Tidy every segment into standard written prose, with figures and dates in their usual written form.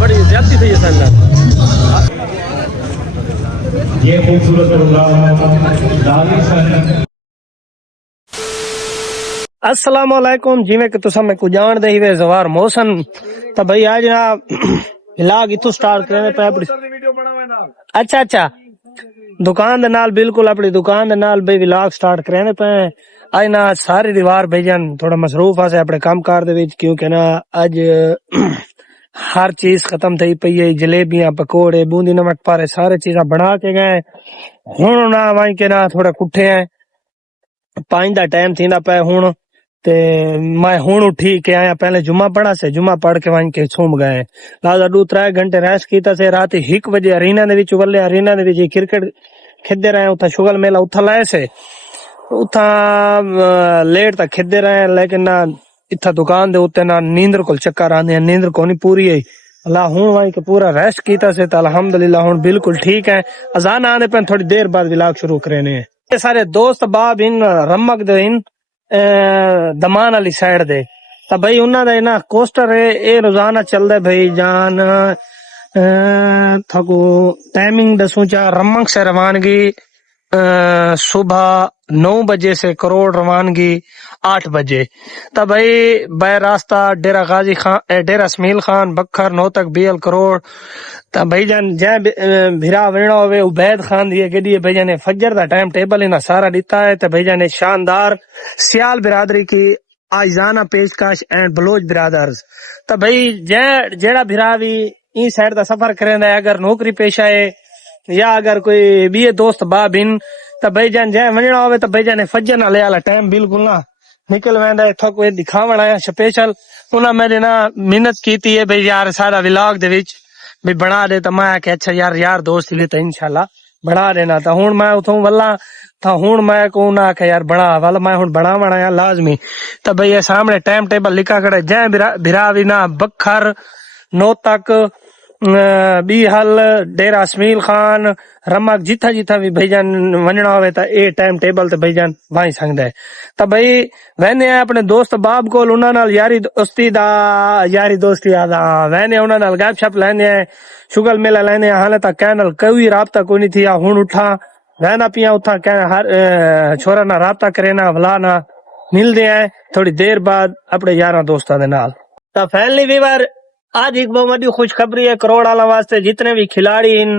बड़ी ज्यादती थी ये संगत। ये खूबसूरत प्रोग्राम अस्सलाम वालेकुम। जिवें कि तुसा मैं को जान दे ही जवार मौसम तो भाई आज ना व्लॉग इथों स्टार्ट करने पे अपनी अच्छा दुकान दे नाल बिल्कुल अपनी दुकान दे नाल भाई व्लॉग स्टार्ट करने पे आज ना सारी दीवार भाईजान थोड़ा मसरूफ आसे अपने काम कार दे विच क्योंकि ना आज हर चीज खत्म थई पई है। जलेबियां पकोड़े बूंदी नमक पारे सारे चीजा बना के गए हुण ना वहीं के ना थोड़ा कुठे हैं 5 दा टाइम थींदा पे हुण ते मैं हुण उठी के आया पहले जुम्मा पढ़ा से जुम्मा पढ़ के वहीं के सूम गए लाजा 2-3 घंटे रेस्ट कीता से रात 1 बजे अरीना दे विच वल्ले अरीना दे विच क्रिकेट खेदे रहे उथा शुगल मेला उथा लाए से उथा लेट तक खेदे रहे लेकिन ना इथा दुकान दे उत्ते ना नींदर को चक्कर आंदे नींदर को नहीं पूरी है अल्लाह हुण वहीं के पूरा रेस्ट कीता से अल्हम्दुलिल्लाह हुण बिल्कुल ठीक है। अजान आने पे थोड़ी देर बाद व्लॉग शुरू करेने हैं। ये सारे दोस्त बाब इन रमक दे इन दमान वाली साइड दे तो भाई उन्हां दा ना कोस्टर है ये रोजाना चलदा भाई जान थको टाइमिंग दसूं चा रमक से रवानगी सुबह 9 बजे से करोड़ रवानगी 8 बजे तब भाई बै रास्ता डेरा गाजी खान डेरा इसमाइल खान बखर 9 तक BL करोड़ तब भाई जान जै भिरा वणा होवे उबैद खान दिए गडी भाई जान फजर दा टाइम टेबल इना सारा दिता है तो भाई जान शानदार सियाल बिरादरी की आइजाना पेशकश एंड बलोच बिरादर्स तो भाई जेड़ा भिरा भी ई साइड दा सफर करेंदा अगर नौकरी पेशा है या अगर कोई भी दोस्त बाब इन तो भाई जान जै वणा होवे तो भाई जान फजर ना ले वाला टाइम बिल्कुल ना निकल वेंदा इथों कोई दिखावण आया स्पेशल उन्हें मेरे ना मेहनत कीती है भाई यार सारा व्लॉग दे विच भी बना दे तो मैं के अच्छा यार दोस्त ले तो इंशाल्लाह बना देना तो हुण मैं उथों वल्ला तो हुण मैं को ना के यार बना वाल मैं हुण बनावण आया लाजमी तो भाई ये सामने टाइम टेबल लिखा खड़े जै भिरा भी ना बखर 9 तक बी हल डेरा इसमाइल खान रमक जिथा जिथा भी भाईजान वनना होवे ता ए टाइम टेबल ते भाईजान वहीं सकदा है तो भाई वहने अपने दोस्त बाब को उन्हां नाल यारी दोस्ती दा वहने उन्हां नाल गपशप लेने शुगल मेला लेने हाले तक कैनल कोई राबता कोई नहीं थिया हुण उठा रहना पिया उठा कै हर छोरा ना राबता करे ना वला ना मिलदे हैं थोड़ी देर बाद अपने यारा दोस्तां दे नाल तो फैमिली व्यूअर आज एक बहुत बड़ी खुशखबरी है करोड़ वाला वास्ते जितने भी खिलाड़ी इन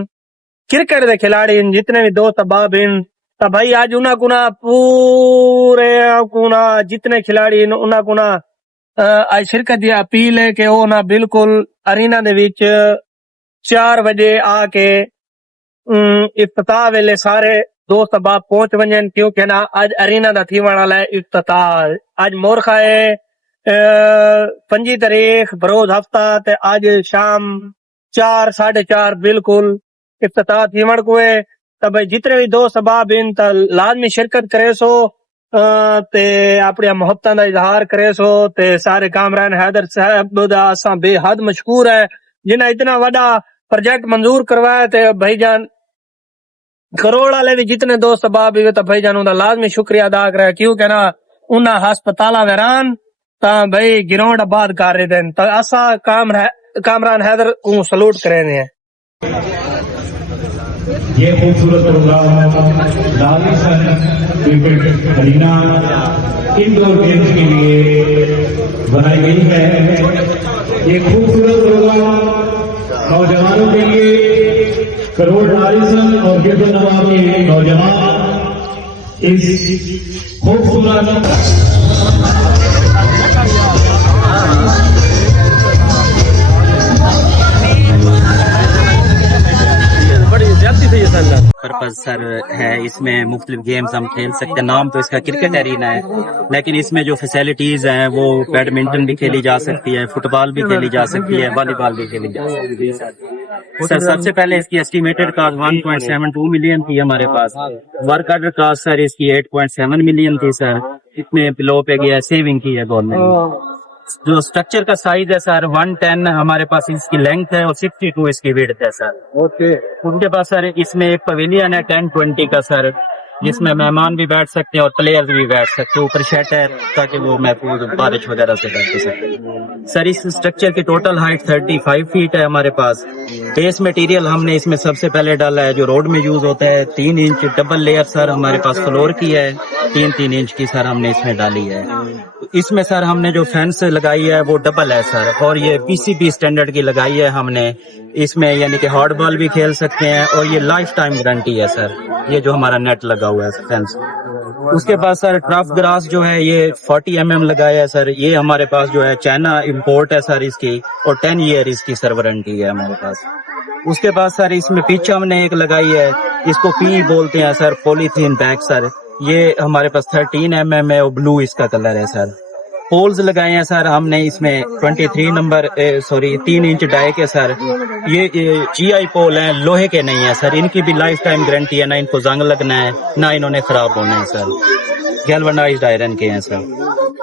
क्रिकेट के खिलाड़ी इन जितने भी दोस्त अहबाब इन तो भाई आज उन्हें कुना पूरे कुना जितने खिलाड़ी इन उन्हें कुना आज शिरकत की अपील है कि वो ना बिल्कुल अरीना दे विच 4 बजे आके इफ्तिताह वेले सारे दोस्त अहबाब पहुंच वजन क्योंकि ना आज अरीना दा थीवण वाला है इफ्तिताह आज मोरखा है 5 तारीख बरोज हफ्ता ते आज शाम 4 साढ़े 4 बिल्कुल इफ्तिताह थीवण को है तो भाई जितने भी दोस्त अहबाब इन तो लाजमी शिरकत करे सो ते अपनी मोहब्बतां दा इजहार करे सो ते सारे कामरान हैदर साहब दा असां बेहद मशकूर है जिन्हें इतना बड़ा प्रोजेक्ट मंजूर करवाया ते भाईजान करोड़ वाले भी जितने दोस्त अहबाब भी तो भाईजान उनका लाजमी शुक्रिया अदा करे क्योंकि ना उन्हें हस्पताल वैरान ता भाई गिराउंड आबाद कर रहे थे तो असा कामरान हैदर को सलूट करे हैं। ये खूबसूरत प्रोग्राम दानिशन क्रिकेट अरीना इंडोर गेम्स के लिए बनाई गई है। ये खूबसूरत प्रोग्राम नौजवानों के लिए करोड़ दानिशन और गिरदो नवाब के नौजवान इस खूबसूरत पर्पज सर है इसमें मुख्तलिफ गेम्स हम खेल सकते हैं। नाम तो इसका क्रिकेट एरिना है लेकिन इसमें जो फैसिलिटीज हैं वो बैडमिंटन भी खेली जा सकती है, फुटबॉल भी खेली जा सकती है, वॉलीबॉल भी खेली जा सकती है। सर सबसे पहले इसकी एस्टिमेटेड कॉस्ट 1.72 मिलियन थी हमारे पास। वर्क ऑर्डर कॉस्ट सर इसकी 8.7 मिलियन थी सर। इतने बिलो पे गया सेविंग की है गवर्नमेंट। जो स्ट्रक्चर का साइज है सर 110 हमारे पास इसकी लेंथ है और 62 इसकी विड्थ है सर। ओके। उनके पास सर इसमें एक पवेलियन है 1020 का सर, जिसमें मेहमान भी बैठ सकते हैं और प्लेयर्स भी बैठ सकते हैं। ऊपर शेड है ताकि वो महफूज बारिश वगैरह से बैठ सके। सर इस स्ट्रक्चर की टोटल हाइट 35 फीट है हमारे पास। बेस मटेरियल हमने इसमें सबसे पहले डाला है जो रोड में यूज होता है 3 इंच डबल लेयर सर हमारे पास फ्लोर की है, 3-3 इंच की सर हमने इसमें डाली है। इसमें सर हमने जो फेंस लगाई है वो डबल है सर, और ये PCB स्टैंडर्ड की लगाई है हमने इसमें, यानी कि हार्ड बॉल भी खेल सकते हैं और ये लाइफ टाइम गारंटी है सर, ये जो हमारा नेट लगा हुआ है फेंस। उसके बाद सर टर्फ ग्रास जो है ये 40 mm लगाया है सर, ये हमारे पास जो है चाइना इंपोर्ट है सर इसकी, और 10 ईयर इसकी सर वारंटी है हमारे पास। उसके बाद सर इसमें पीछे हमने एक लगाई है, इसको पी बोलते हैं सर, पॉलीथीन बैग सर, ये हमारे पास 13 mm है और ब्लू इसका कलर है सर। पोल्स लगाए हैं सर हमने इसमें 3 इंच डाई के सर, ये GI पोल हैं, लोहे के नहीं है सर, इनकी भी लाइफ टाइम गारंटी है, ना इनको जंग लगना है ना इन्होंने खराब होना है सर। गैल्वेनाइज्ड आयरन के हैं सर।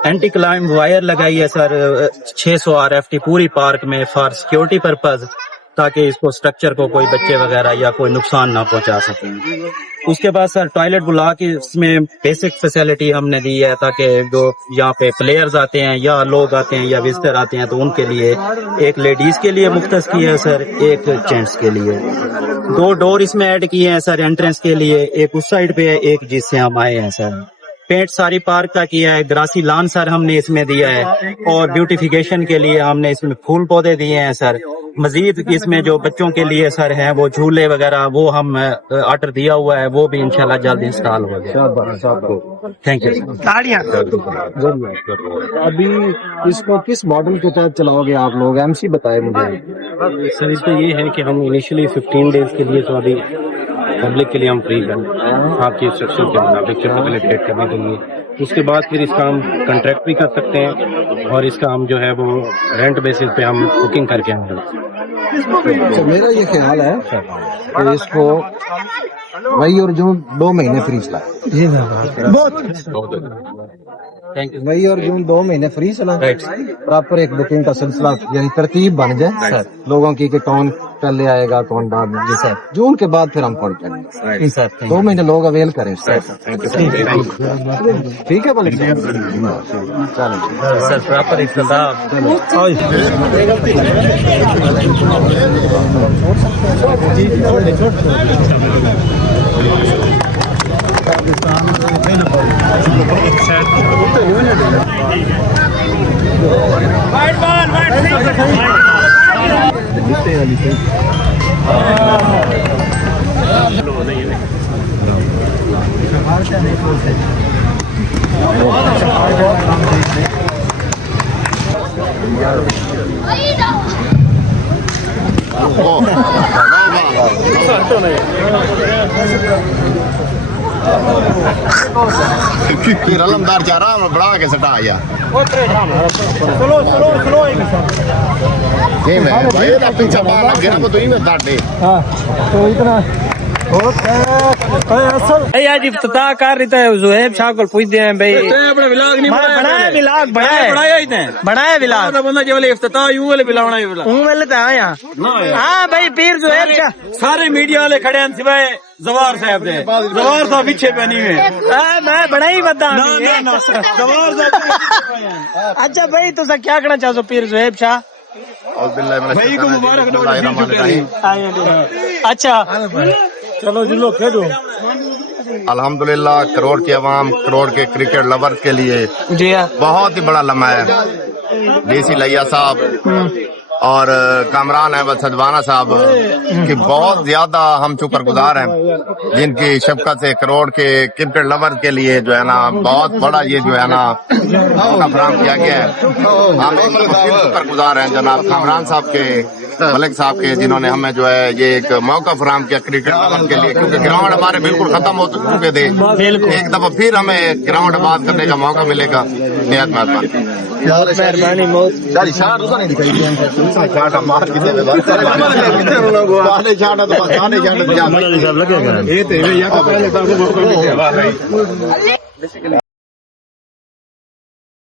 एंटी क्लाइंब वायर लगाई है सर 600 RFT पूरी पार्क में फॉर सिक्योरिटी पर्पज, ताकि इसको स्ट्रक्चर को कोई बच्चे वगैरह या कोई नुकसान ना पहुंचा सके। उसके बाद सर टॉयलेट ब्लॉक इसमें बेसिक फैसिलिटी हमने दी है, ताकि जो यहाँ पे प्लेयर्स आते हैं या लोग आते हैं या विजिटर आते हैं तो उनके लिए एक लेडीज के लिए मुख्तस की है सर, एक जेंट्स के लिए। 2 डोर इसमें ऐड किए हैं सर एंट्रेंस के लिए, एक उस साइड पे है एक जिससे हम आए हैं सर। पेंट सारी पार्क का किया है, ग्रासी लान सर हमने इसमें दिया है, और ब्यूटिफिकेशन के लिए हमने इसमें फूल पौधे दिए हैं सर। मजीद इसमें जो बच्चों के लिए सर हैं वो झूले वगैरह वो हम ऑर्डर दिया हुआ है, वो भी इंशाल्लाह जल्द इंस्टॉल हो जाएगा। Thank you. ताड़ियां। अभी इसको किस मॉडल के तहत चलाओगे आप लोग, MC बताए मुझे। सर इसमें ये है कि हम इनिशियली 15 डेज के लिए तो अभी पब्लिक के लिए हम फ्री हैं आपकी इंस्ट्रक्शन के मुताबिक फैसिलिटेट करने के लिए। उसके बाद फिर इसका हम कॉन्ट्रैक्ट भी कर सकते हैं, और इसका हम जो है वो रेंट बेसिस पे हम बुकिंग करके हम तो मेरा ये ख्याल है कि इसको मई और जून 2 महीने फ्री चलाए। Thank you. मई और जून 2 महीने फ्री चलाए, प्रॉपर एक बुकिंग का सिलसिला यानी तरतीब बन जाए सर लोगों की कि कौन पहले आएगा कौन बाद में। सर जून के बाद फिर हम कॉल करेंगे सर, 2 महीने लोग अवेल करें सर। ठीक है बोले सर प्रॉपर रलमदार चाह रहा है बढ़ा के सटा यार भाई पीछा बाहर लग गया तो ही में दाटे। तो इतना आज इफ्तिताह कर रही था जुहैब शाह को पूछते हैं भाई बनाया विलाग बनाया विलाग बंदा केवल इफ्तिताह यू वाले बिलावना ही बिला हूं मिलता आया। हाँ भाई पीर जुहैब शाह सारे मीडिया वाले खड़े हैं सिवाय जवार साहब दे, जवार साहब पीछे बनी हुए मैं बड़ा ही बता जवार साहब। अच्छा भाई तो क्या कहना चाहो पीर जुहैब शाह भाई को मुबारक अच्छा चलो जिलो खेलो। अल्हम्दुलिल्लाह करोड़ की आवाम, करोड़ के क्रिकेट लवर के लिए जी हाँ बहुत ही बड़ा लम्हा है। DC लैया साहब और कामरान अहमद सदवाना साहब की बहुत ज्यादा हम शुक्रगुजार हैं, जिनकी शफकत से करोड़ के क्रिकेट लवर के लिए जो है ना बहुत बड़ा ये जो है ना मौका फराहम किया गया है। हम शुक्रगुजार हैं जनाब कामरान साहब के, मलिक साहब के, जिन्होंने हमें जो है ये एक मौका फराहम किया क्रिकेट लवर के लिए, क्योंकि ग्राउंड हमारे बिल्कुल खत्म हो चुके थे। एक दफा फिर हमें ग्राउंड आबाद करने का मौका मिलेगा। बेहद मेहरबानी मेहरबानी।